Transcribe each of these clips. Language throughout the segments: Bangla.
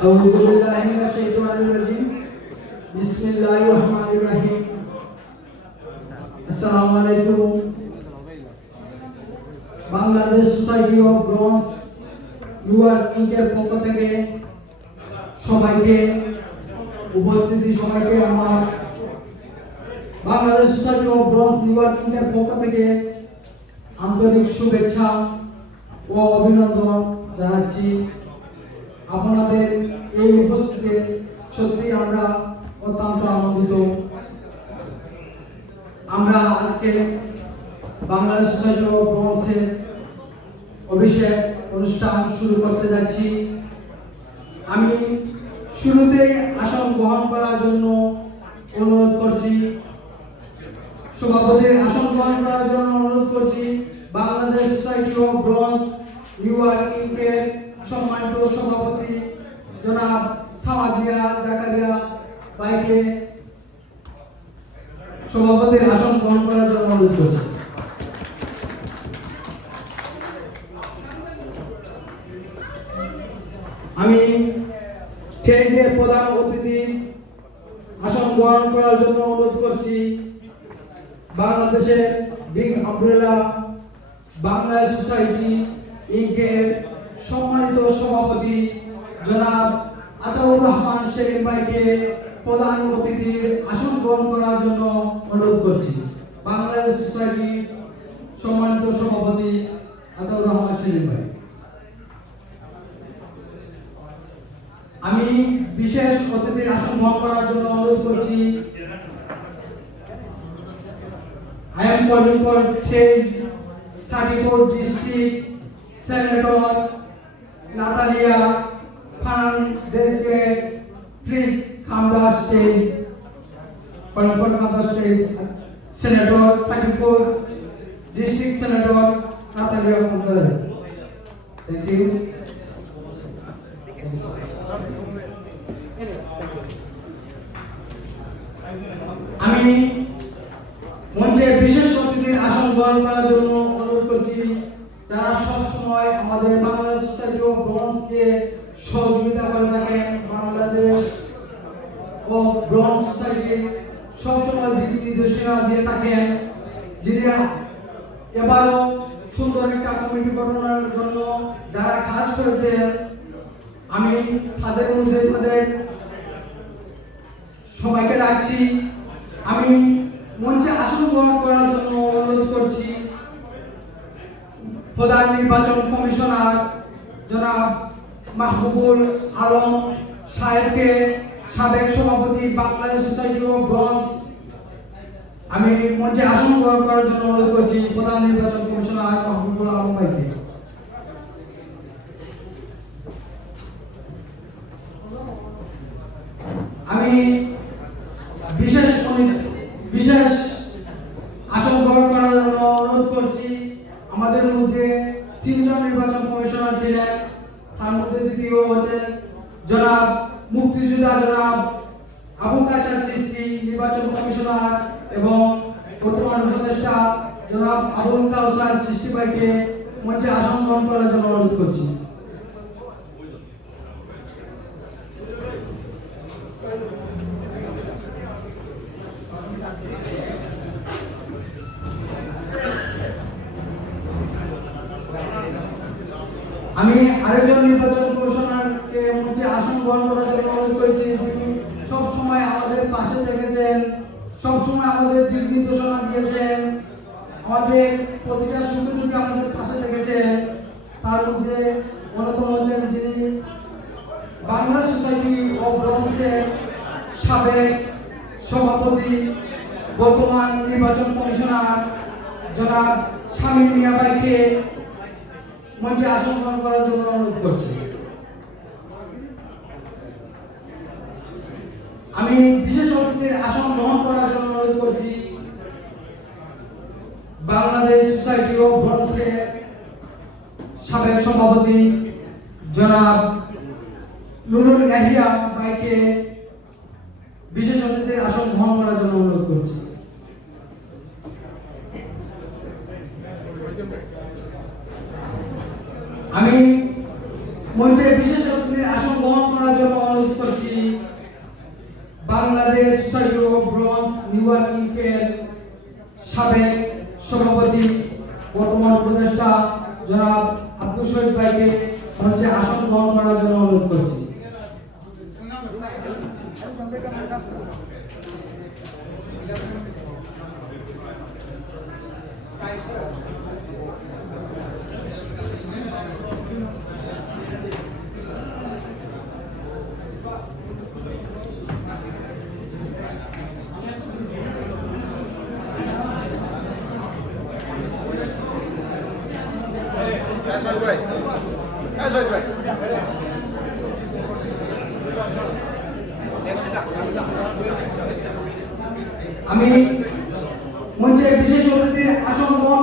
أعوذ بالله من الشيطان الرجيم بسم الله الرحمن الرحيم আসসালামু আলাইকুম Bangladesh society of bronze UR ইন্কের পক্ষ থেকে সবাইকে উপস্থিতি সবাইকে আমার Bangladesh society of bronze UR ইন্কের পক্ষ থেকে আন্তরিক শুভেচ্ছা ও অভিনন্দন জানাচ্ছি আপনাদের এই উপস্থিতিতে সত্যি আমরা অত্যন্ত আনন্দিত। আমরা আজকে বাংলাদেশ সোসাইটি অফ অভিষেক অনুষ্ঠান শুরু করতে যাচ্ছি। আমি শুরুতেই আসন গ্রহণ করার জন্য অনুরোধ করছি। সভাপতির আসন গ্রহণ করার জন্য অনুরোধ করছি। Bangladesh society of Bronx New York ইউকের সম্মানিত সভাপতি জনাব সামাদিয়া জাকারিয়া ভাইকে সভাপতির আসন গ্রহণ করার জন্য অনুরোধ করছি। আমি স্টেজের প্রধান অতিথি আসন গ্রহণ করার জন্য অনুরোধ করছি। বাংলাদেশের বিগ আমব্রেলা বাংলা সোসাইটি ইনকের সম্মানিত সভাপতি জনাব আতাউর রহমান শেরিন ভাইকে প্রধান অতিথির আসন গ্রহণ করার জন্য অনুরোধ করছি। বাংলাদেশ সোসাইটি সম্মানিত সভাপতি আতাউর রহমান শেরিন ভাই। আমি বিশেষ অতিথির আসন গ্রহণ করার জন্য অনুরোধ করছি। I am calling for stage 34 district, Senator Natalia Fernandezke. Please come the stage. For come the stage. Senator 34 district Senator Natalia Fernandez. Thank you. আমি মঞ্চে বিশেষ অতিথির আসন গ্রহণ করার জন্য অনুরোধ করছি যারা সব সময় আমাদের বাংলাদেশ অফ ব্রঞ্জকে ব্রঞ্জ সোসাইটি সবসময় দিক নির্দেশনা দিয়ে থাকেন, যিনি এবারও সুন্দর একটা কমিটি গঠনের জন্য যারা কাজ করেছেন, আমি তাদের মধ্যে তাদের সবাইকে ডাকছি। আমি মঞ্চে আসন গ্রহণ করার জন্য অনুরোধ করছি। প্রধান নির্বাচন কমিশনার জনাব মাহবুবুল আলম সাহেবকে সাবেক সভাপতি বাংলাদেশ সোসাইটি অফ ব্রঞ্জ আমি মঞ্চে আসন গ্রহণ করার জন্য অনুরোধ করছি, প্রধান নির্বাচন কমিশনার মাহবুবুল আলম ভাইকে। আমি বিশেষ বিশেষ আসন গ্রহণ করার জন্য অনুরোধ করছি, আমাদের মধ্যে তিনজন নির্বাচন কমিশনার ছিলেন, তার মধ্যে দ্বিতীয় হচ্ছেন জনাব মুক্তিযোদ্ধা জনাব আবু কাসার সৃষ্টি নির্বাচন কমিশনার এবং বর্তমান উপদেষ্টা জনাব আবুল কাউসার সৃষ্টি ভাইকে মঞ্চে আসন গ্রহণ করার জন্য অনুরোধ করছি। আমি আরেকজন নির্বাচন কমিশনারকে মঞ্চে আসন গ্রহণ করার সময় আমাদের দিক নির্দেশনা দিয়েছেন। আমাদের প্রতিটা সুখে আমাদের পাশে থেকেছেন তার মধ্যে অন্যতম হচ্ছেন যিনি বাংলা সোসাইটি অফ ব্রঞ্জের সাবেক সভাপতি, বর্তমান নির্বাচন কমিশনার জনাব স্বামী মিয়া মঞ্চে আসন গ্রহণ করার জন্য অনুরোধ করছি। আমি বিশেষ অতিথির আসন গ্রহণ করার জন্য করছি। বাংলাদেশ সোসাইটি অফ সাবেক সভাপতি জনাব নুরুল এহিয়া ভাইকে বিশেষ অতিথির আসন গ্রহণ করার জন্য অনুরোধ করছি। আমি মঞ্চে বিশেষ অতিথির আসন গ্রহণ করার জন্য বাংলাদেশ সোসাইটি অফ ব্রঞ্জ ইউকের সাবেক সভাপতি, বর্তমান উপদেষ্টা জনাব আব্দুল শহীদ ভাইকে হচ্ছে আসন গ্রহণ করার জন্য অনুরোধ করছি। আমি মঞ্চে বিশেষ অতিথির আসন গ্রহণ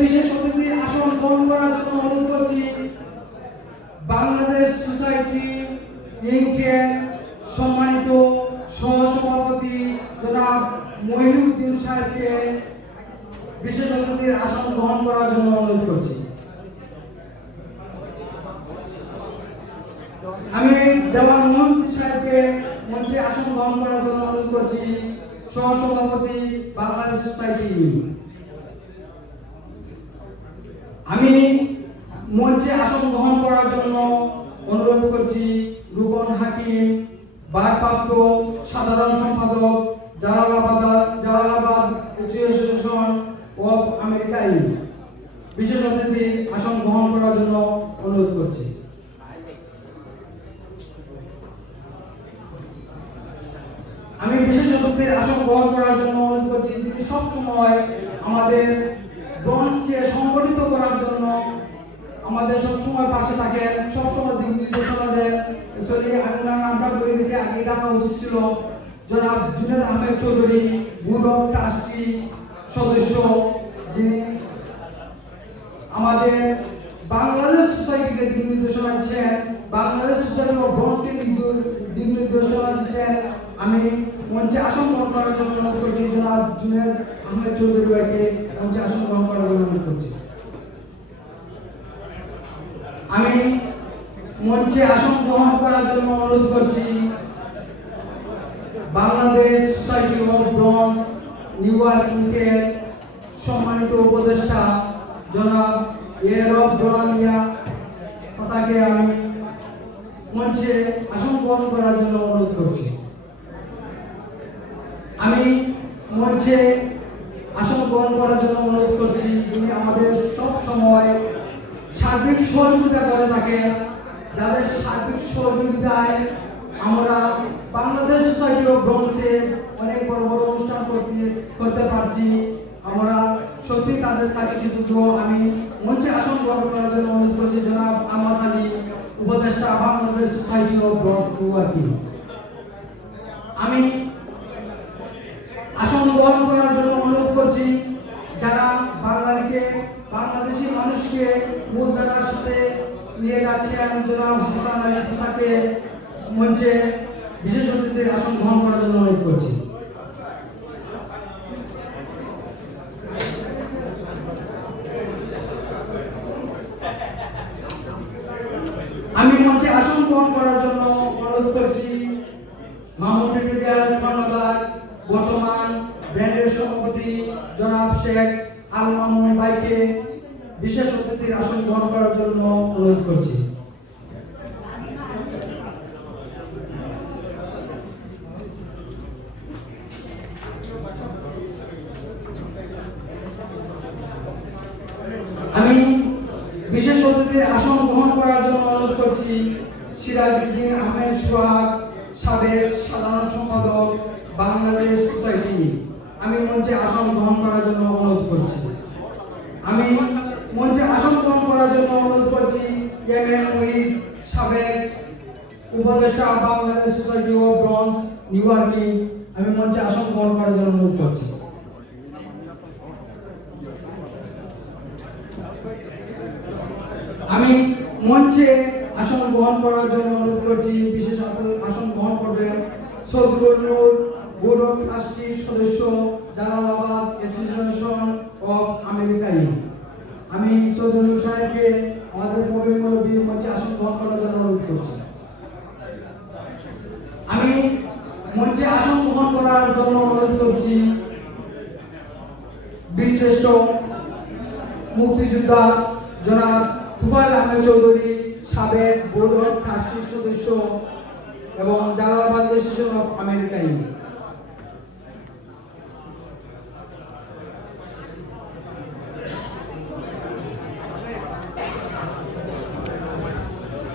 বিশেষ অতিথির আসন গ্রহণ করার জন্য অনুরোধ করছি বাংলাদেশ সোসাইটি ইনকের সম্মানিত সহসভাপতি জনাব মহিউদ্দিন সাহেবকে বিশেষ অতিথির আসন গ্রহণ করার জন্য অনুরোধ করছি আমি দেওয়ান মহিউদ্দিন সাহেবকে মঞ্চে আসন গ্রহণ করার জন্য অনুরোধ করছি সহসভাপতি বাংলাদেশ সোসাইটি ইউনিয়ন আমি মঞ্চে আসন গ্রহণ করার জন্য করছি রুকন হাকিম ভারপ্রাপ্ত সাধারণ সম্পাদক, Jalalabad Jalalabad association of America বিশেষ অতিথি আসন গ্রহণ করার জন্য অনুরোধ করছি। আমি বিশেষ অতিথির আসন গ্রহণ করার জন্য অনুরোধ করছি, যিনি সব সময় আমাদের ব্রঞ্জকে সংগঠিত করার জন্য আমাদের সব সময় পাশে থাকেন সব সময় দিক নির্দেশনা দেন অ্যাকচুয়ালি আমি নামটা বলে গেছি আগে ডাকা উচিত ছিল। জনাব Juned Ahmed Chowdhury board of trustee সদস্য, যিনি আমাদের বাংলাদেশ সোসাইটিকে দিক নির্দেশনা দিচ্ছেন বাংলাদেশ সোসাইটি অফ দিক নির্দেশনা দিচ্ছেন আমি মঞ্চে আসন গ্রহণ করার জন্য অনুরোধ করছি, জনাব জুনেদ আহমেদ চৌধুরী ভাইকে মঞ্চে আসন গ্রহণ করার জন্য অনুরোধ করছি। আমি মঞ্চে আসন গ্রহণ করার জন্য অনুরোধ করছি। Bangladesh society of Bronx new ইয়র্কের সম্মানিত উপদেষ্টা জনাব এর অফ সাসাকে আমি মঞ্চে আসন গ্রহণ করার জন্য অনুরোধ করছি আমি মঞ্চে আসন গ্রহণ করার জন্য অনুরোধ করছি যিনি আমাদের সব সময় সার্বিক সহযোগিতা করে থাকেন যাদের সার্বিক সহযোগিতায় আমরা বাংলাদেশ সোসাইটি অনেক বড় বড় অনুষ্ঠান করতে করতে পারছি। আমরা সত্যি তাদের কাছে কৃতজ্ঞ। আমি মঞ্চে আসন গ্রহণ করার জন্য অনুরোধ করছি, জনাব আলমাস আলী উপদেষ্টা Bangladesh society of Bronx Guwahati আমি আসন গ্রহণ করার জন্য অনুরোধ করছি যারা বাঙালিকে বাংলাদেশি মানুষকে মূলধারার সাথে নিয়ে যাচ্ছেন জনাব হাসান আলী সাসাকে মঞ্চে বিশেষ অতিথির আসন গ্রহণ করার জন্য অনুরোধ করছি আমি মঞ্চে আসন গ্রহণ করার জন্য অনুরোধ করছি বর্তমান ব্র্যান্ডের সভাপতি জনাব শেখ আল বিশেষ অতিথির আসন গ্রহণ করার জন্য অনুরোধ করছি। মঞ্চে আসন গ্রহণ করার জন্য অনুরোধ করছি। আমি মঞ্চে আসন গ্রহণ করার জন্য অনুরোধ করছি সাবেক উপদেষ্টা Bangladesh Society of Bronx New ইয়র্কে আমি মঞ্চে আসন গ্রহণ করার জন্য অনুরোধ করছি। আমি মঞ্চে আসন গ্রহণ করার জন্য অনুরোধ করছি, বিশেষ আসন গ্রহণ করবেন সদরুল নূর, গৌরব ট্রাস্টির সদস্য জালালাবাদ অ্যাসোসিয়েশন অফ আমেরিকাই আমি নূর সাহেবকে আমাদের প্রবীণ মুরব্বী মঞ্চে আসন গ্রহণ করার জন্য অনুরোধ করছি। আমি মঞ্চে আসন গ্রহণ করার জন্য অনুরোধ করছি বীরশ্রেষ্ঠ মুক্তিযোদ্ধা জনাব তুফাইল আহমেদ চৌধুরী, সাবেক বোর্ড অফ ট্রাস্টি সদস্য এবং জালালাবাদ অ্যাসোসিয়েশন অফ আমেরিকাই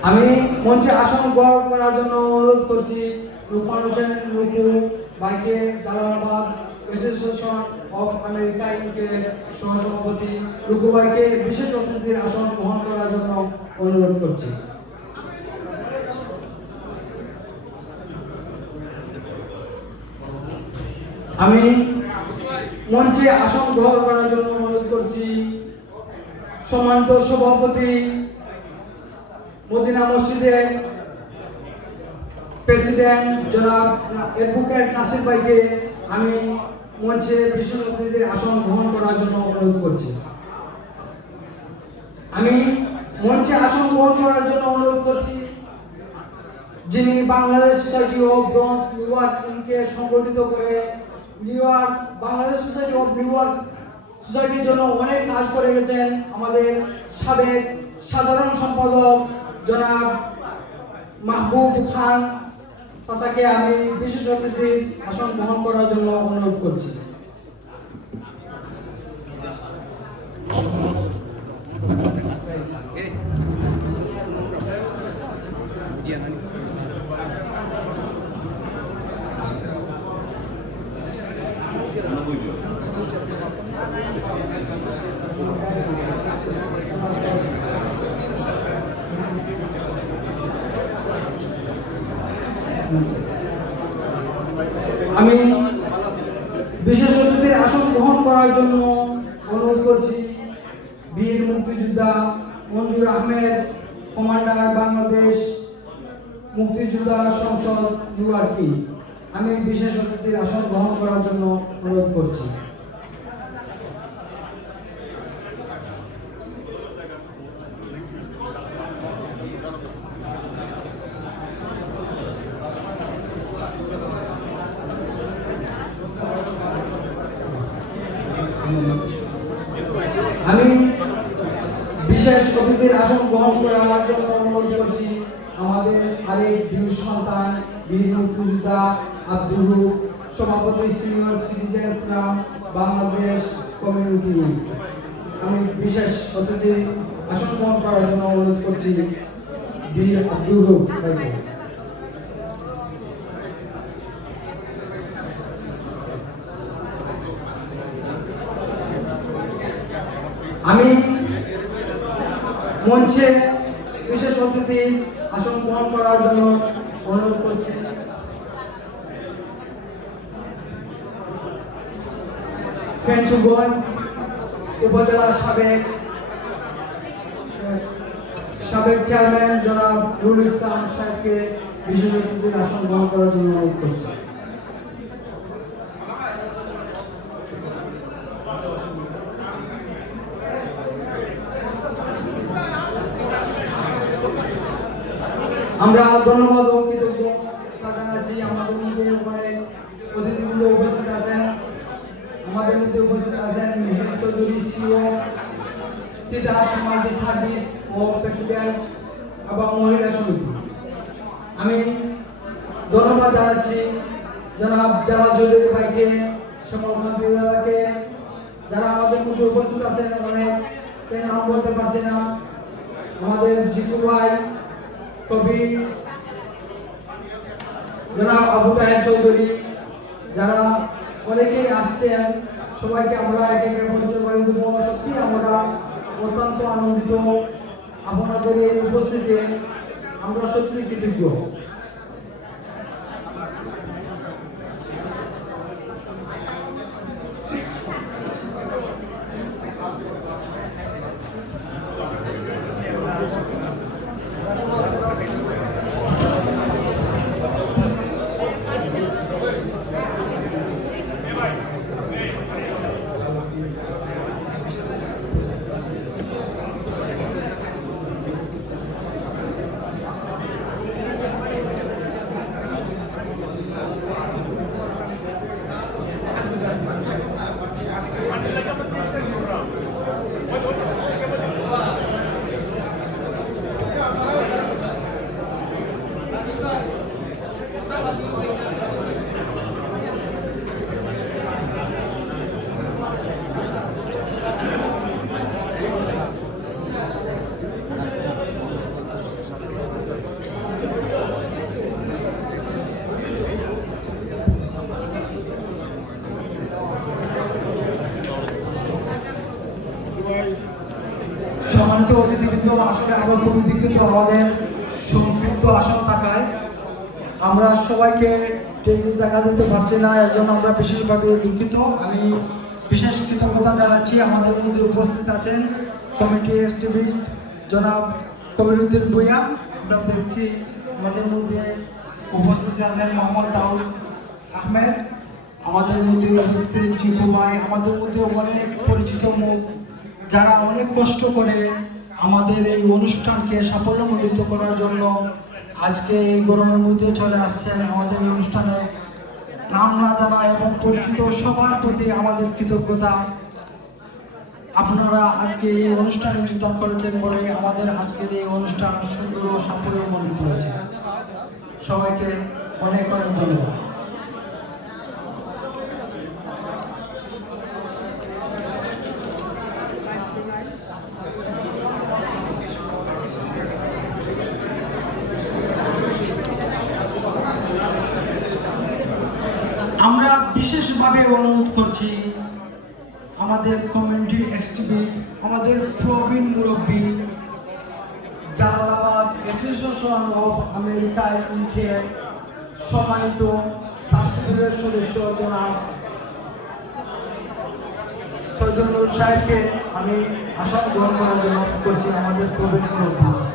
আমি মঞ্চে আসন গ্রহণ করার জন্য অনুরোধ করছি রূপমান হোসেন রুকু বাইকে জালালাবাদ অ্যাসোসিয়েশন অফ আমেরিকা ইনকের সহসভাপতি রুকু বাইকে বিশেষ অতিথির আসন গ্রহণ করার জন্য অনুরোধ করছি। আমি মঞ্চে আসন গ্রহণ করার জন্য অনুরোধ করছি। সম্মানিত সভাপতি মদিনা মসজিদের প্রেসিডেন্ট জনাব অ্যাডভোকেট নাসির ভাইকে আমি মঞ্চে বিশেষ অতিথিদের আসন গ্রহণ করার জন্য অনুরোধ করছি। আমি মঞ্চে আসন গ্রহণ করার জন্য অনুরোধ করছি যিনি Bangladesh society of Bronx New York ইনকে সংগঠিত করে New York, Bangladesh society of New York সোসাইটির জন্য অনেক কাজ করে গেছেন আমাদের সাবেক সাধারণ সম্পাদক জনাব মাহবুব খান আমি বিশেষ অতিথির আসন গ্রহণ করার জন্য অনুরোধ করছি। আমি বিশেষ অতিথির আসন করার জন্য অনুরোধ করছি বীর মুক্তিযোদ্ধা মঞ্জুর আহমেদ, কমান্ডার বাংলাদেশ মুক্তিযোদ্ধা সংসদ নিউইয়র্কি আমি বিশেষ অতিথির আসন গ্রহণ করার জন্য অনুরোধ করছি আমি বিশেষ অতিথির আসন গ্রহণ করার জন্য অনুরোধ করছি আমাদের আরেক বীর সন্তান বীর মুক্তিযোদ্ধা আব্দুল সভাপতি senior citizen forum Bangladesh community আমি বিশেষ অতিথির আসন করার জন্য অনুরোধ করছি বীর আব্দুল আমি মঞ্চে বিশেষ অতিথি আসন গ্রহণ করার জন্য অনুরোধ করছি উপজেলা সাবেক সাবেক চেয়ারম্যান জনাব নুরুল ইসলাম সাহেবকে বিশেষ অতিথির আসন গ্রহণ করার জন্য অনুরোধ করছি। আমরা ধন্যবাদ ও কৃতজ্ঞতা জানাচ্ছি আমাদের মধ্যে ওখানে অতিথিবৃন্দ উপস্থিত আছেন আমাদের মধ্যে উপস্থিত আছেন Mihir Chowdhury CEO Titas multi service ও প্রেসিডেন্ট এবং মহিলা সমিতি। আমি ধন্যবাদ জানাচ্ছি জনাব জালাল চৌধুরী ভাইকে সকলকান্তি দাদাকে, যারা আমাদের মধ্যে উপস্থিত আছেন, অনেক নাম বলতে পারছি না। আমাদের জিতু ভাই, কবি, জনাব আবু তাহের চৌধুরী, যারা অনেকেই আসছেন, সবাইকে আমরা এক একে পরিচয় করে দেবো। সত্যি আমরা অত্যন্ত আনন্দিত। আপনাদের এই উপস্থিতি আমরা সত্যি কৃতজ্ঞ। সম্মানিত অতিথিবৃন্দ, আসলে আমরা দুঃখিত আমাদের সংক্ষিপ্ত আসন থাকায় আমরা সবাইকে স্টেজে জায়গা দিতে পারছি না, এর জন্য আমরা বিশেষভাবে দুঃখিত। আমি বিশেষ কৃতজ্ঞতা জানাচ্ছি আমাদের মধ্যে উপস্থিত আছেন কমিটি এক্সটিভিস্ট জনাব কবিরুদ্দিন ভুইয়া আমরা দেখছি আমাদের মধ্যে উপস্থিত আছেন মোহাম্মদ দাউদ আহমেদ। আমাদের মধ্যে উপস্থিত চিকু ভাই। আমাদের মধ্যে অনেক পরিচিত মুখ। যারা অনেক কষ্ট করে আমাদের এই অনুষ্ঠানকে সাফল্যমণ্ডিত করার জন্য আজকে এই গরমের মধ্যে চলে আসছেন আমাদের এই অনুষ্ঠানে নাম না জানা এবং পরিচিত সবার প্রতি আমাদের কৃতজ্ঞতা। আপনারা আজকে এই অনুষ্ঠানে যোগদান করেছেন বলে আমাদের আজকের এই অনুষ্ঠান সুন্দর ও সাফল্যমণ্ডিত হয়েছে। সবাইকে অনেক অনেক ধন্যবাদ। আমরা বিশেষভাবে অনুরোধ করছি, আমাদের কমিউনিটির এক্সটিভিট আমাদের প্রবীণ মুরব্বী, Jalalabad association of America UK সম্মানিত রাষ্ট্রপতির সদস্য জনাব সৈদুল সাহেবকে আমি আসন গ্রহণ করার জন্য করছি আমাদের প্রবীণ মুরব্বী।